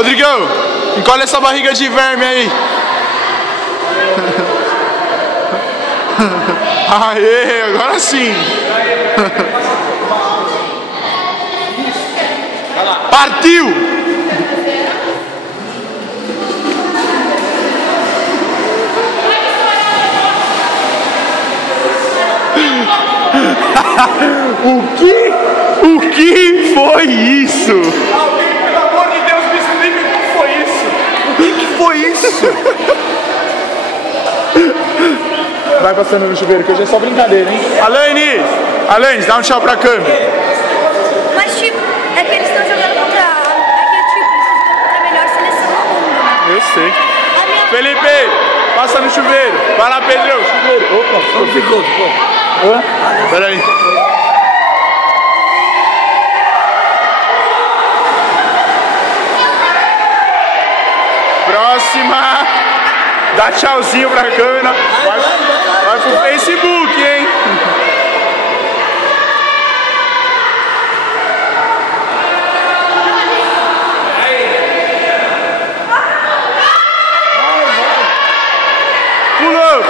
Rodrigão, encolhe essa barriga de verme aí. Aê, agora sim. Partiu! O que foi isso? Alguém, pelo amor de Deus, me explique o que foi isso. O que foi isso? Vai passando no chuveiro, que hoje é só brincadeira, hein? Alanis, dá um tchau pra câmera. Mas tipo, é que eles estão jogando contra... É que tipo, eles estão jogando contra a melhor seleção do mundo, né? Eu sei. A minha... Felipe, passa no chuveiro. Vai lá, Pedrão, chuveiro. Opa, ficou. Hã? Peraí. Próxima. Dá tchauzinho pra câmera. Vai pro Facebook, hein?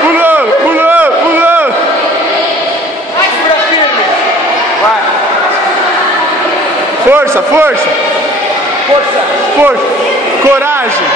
Pulou. Vai, segura firme. Vai. Força. Força. Coragem.